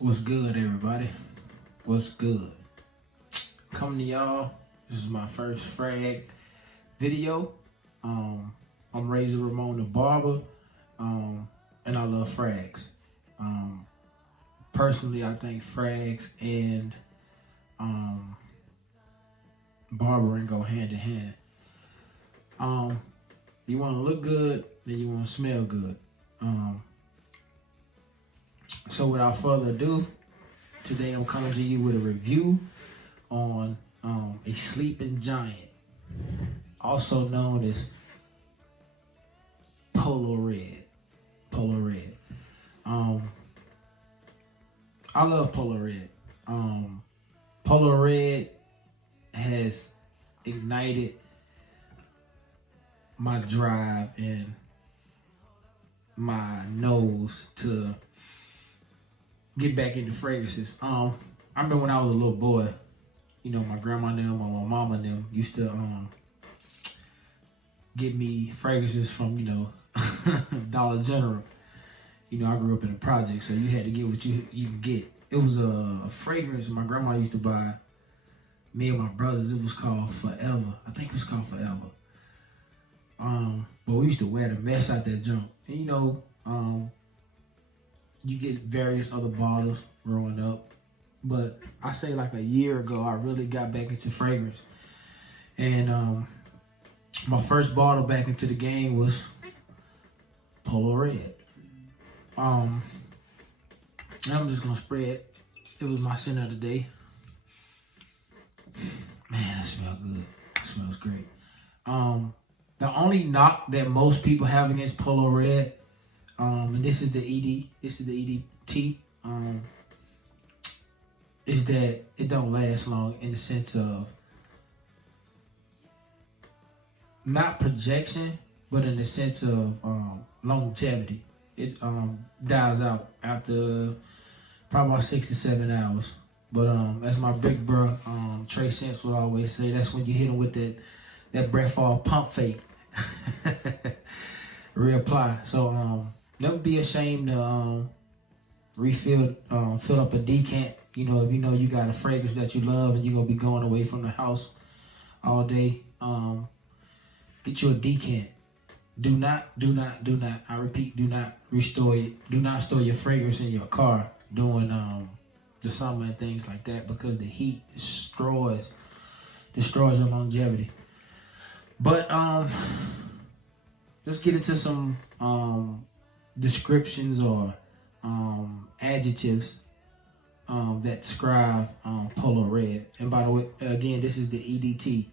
What's good, everybody? What's good? Coming to y'all. This is my first frag video. I'm Razor Ramon the barber, and I love frags. Personally, I think frags and barbering go hand in hand. You want to look good, then you want to smell good. So without further ado, today I'm coming to you with a review on a sleeping giant, also known as Polo Red. Polo Red. I love Polo Red. Polo Red has ignited my drive and my nose to get back into fragrances. I remember when I was a little boy, my grandma and them or my mama and them used to get me fragrances from, Dollar General. I grew up in a project, so you had to get what you could get. It was a fragrance my grandma used to buy me and my brothers. It was called Forever. I think it was called Forever. But we used to wear the mess out that junk. And you get various other bottles growing up. But I say like a year ago, I really got back into fragrance. And my first bottle back into the game was Polo Red. And I'm just gonna spray it. It was my scent of the day. Man, that smells good. It smells great. The only knock that most people have against Polo Red, and this is the EDT, is that it don't last long in the sense of not projection, but in the sense of longevity. It dies out after probably about 6 to 7 hours. But as my big bro Trey Sense would always say, that's when you hit him with that breath all pump fake. Reapply. So never be ashamed to refill, fill up a decant. If you got a fragrance that you love and you're gonna be going away from the house all day, get you a decant. Do not, I repeat, do not restore it. Do not store your fragrance in your car during the summer and things like that, because the heat destroys your longevity. But let's get into some descriptions or adjectives that describe Polo Red. And by the way, again, this is the EDT.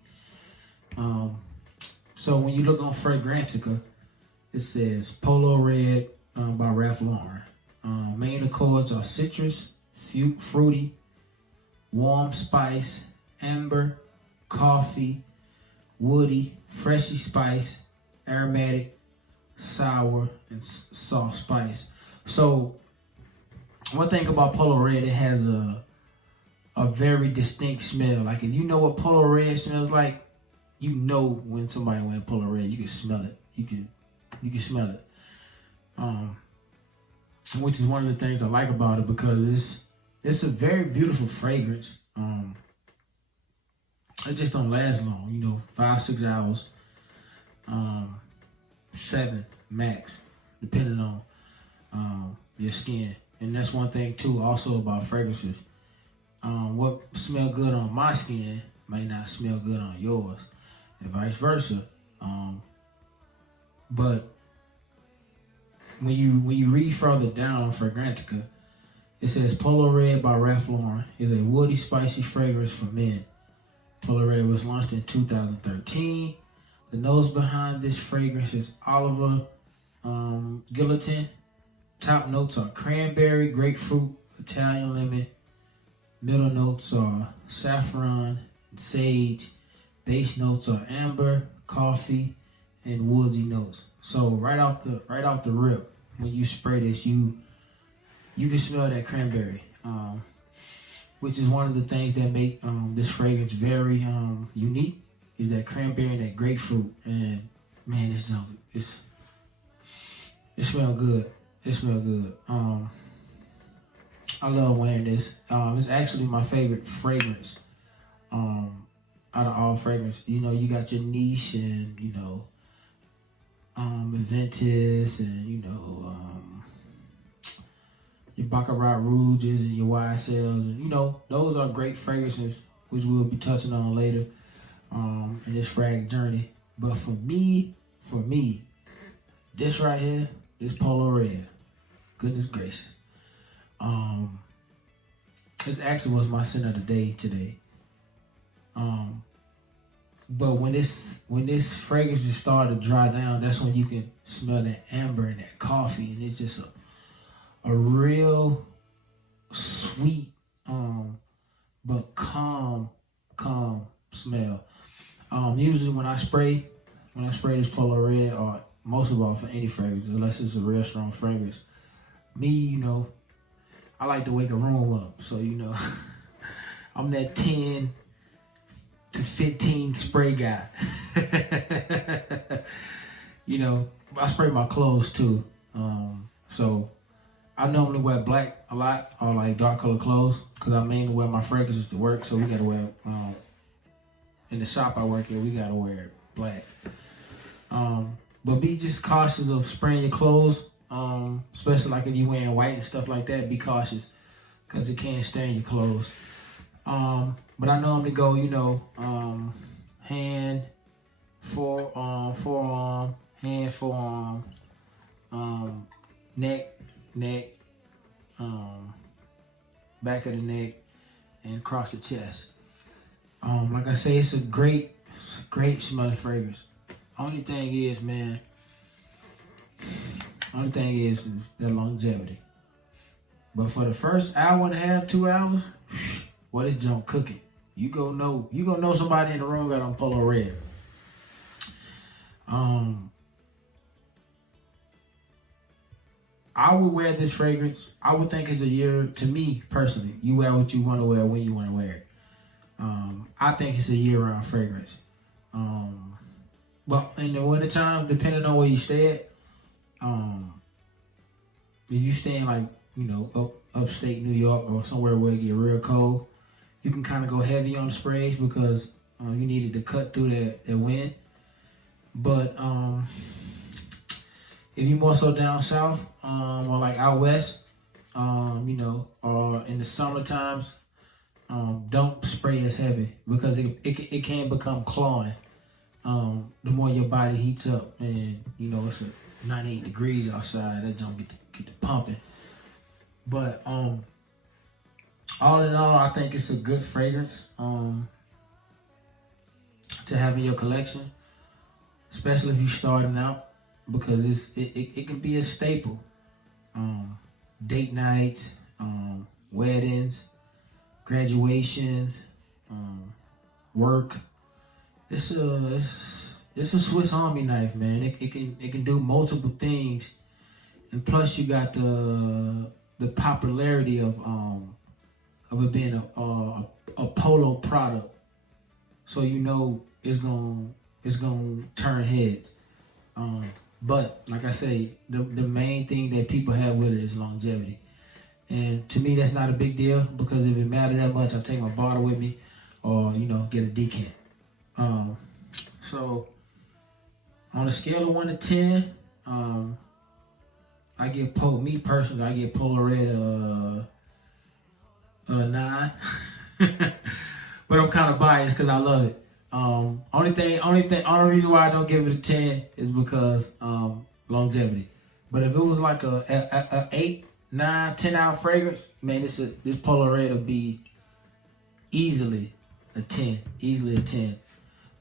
So when you look on Fragrantica, it says Polo Red by Ralph Lauren. Main accords are citrus, fruity, warm spice, amber, coffee, woody, freshy spice, aromatic, sour, and soft spice. So one thing about Polo Red, it has a very distinct smell. Like if you know what Polo Red smells like, you know when somebody went Polo Red. You can smell it. You can smell it. Which is one of the things I like about it, because it's a very beautiful fragrance. It just don't last long. 5-6 hours, 7 max, depending on your skin. And that's one thing too, also about fragrances. What smell good on my skin may not smell good on yours, and vice versa. But when you read further down on Fragrantica, it says Polo Red by Ralph Lauren is a woody, spicy fragrance for men. Polo Red was launched in 2013. The nose behind this fragrance is Oliver Gelatin. Top notes are cranberry, grapefruit, Italian lemon. Middle notes are saffron and sage. Base notes are amber, coffee, and woodsy notes. So right off the rip, when you spray this, you can smell that cranberry, which is one of the things that make this fragrance very unique. Is that cranberry and that grapefruit, and man, it smells good. It smells good. I love wearing this. It's actually my favorite fragrance. Out of all fragrance, you know, you got your niche and Aventus and your Baccarat Rouges and your YSLs, and those are great fragrances, which we'll be touching on later in this frag journey. But for me, this right here, this Polo Red, goodness gracious, this actually was my scent of the day today. But when this fragrance just started to dry down, that's when you can smell that amber and that coffee, and it's just a real sweet, but calm smell. Usually when I spray this Polo Red, or most of all for any fragrance, unless it's a real strong fragrance, me, I like to wake a room up. So I'm that 10 to 15 spray guy. I spray my clothes too. So I normally wear black a lot, or like dark color clothes, because I mainly wear my fragrances to work. So we gotta wear, in the shop I work in, we gotta wear black. But be just cautious of spraying your clothes, especially like if you're wearing white and stuff like that. Be cautious, because it can stain your clothes. But I normally go, hand, forearm, hand, forearm, neck, back of the neck, and across the chest. Like I say, it's a great smelling fragrance. Only thing is the longevity. But for the first hour and a half, 2 hours, well, this junk cooking. You gonna know somebody in the room got on Polo Red. I would wear this fragrance. I would think it's a year, to me personally. You wear what you want to wear when you want to wear it. I think it's a year-round fragrance. But in the wintertime, depending on where you stay at, if you stay in like, upstate New York or somewhere where it get real cold, you can kind of go heavy on the sprays because you needed to cut through that wind. But if you're more so down south, or like out west, or in the summer times, don't spray as heavy because it can become clawing. The more your body heats up, and it's 98 degrees outside, that don't get the pumping. But all in all, I think it's a good fragrance to have in your collection, especially if you're starting out, because it can be a staple. Date nights, weddings, graduations, work. It's a Swiss Army knife, man. It can do multiple things, and plus you got the popularity of it being a polo product, so it's gonna turn heads. But like I say, the main thing that people have with it is longevity, and to me that's not a big deal, because if it mattered that much, I take my bottle with me, or get a decant. So on a scale of 1 to 10, I give Polo Red a 9. But I'm kind of biased because I love it. Only reason why I don't give it a 10 is because longevity. But if it was like a 8, 9, 10 hour fragrance, man, this Polo Red will be easily a 10.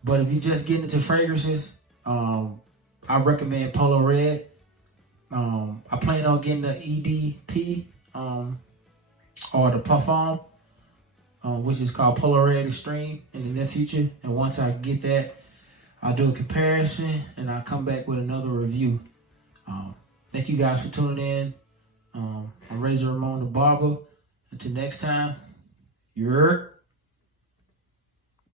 But if you just get into fragrances, I recommend Polo Red. I plan on getting the EDP or the Parfum, which is called Polo Red Extreme, in the near future. And once I get that, I'll do a comparison and I'll come back with another review. Thank you guys for tuning in. I'm Razor Ramon the Barber. Until next time, you're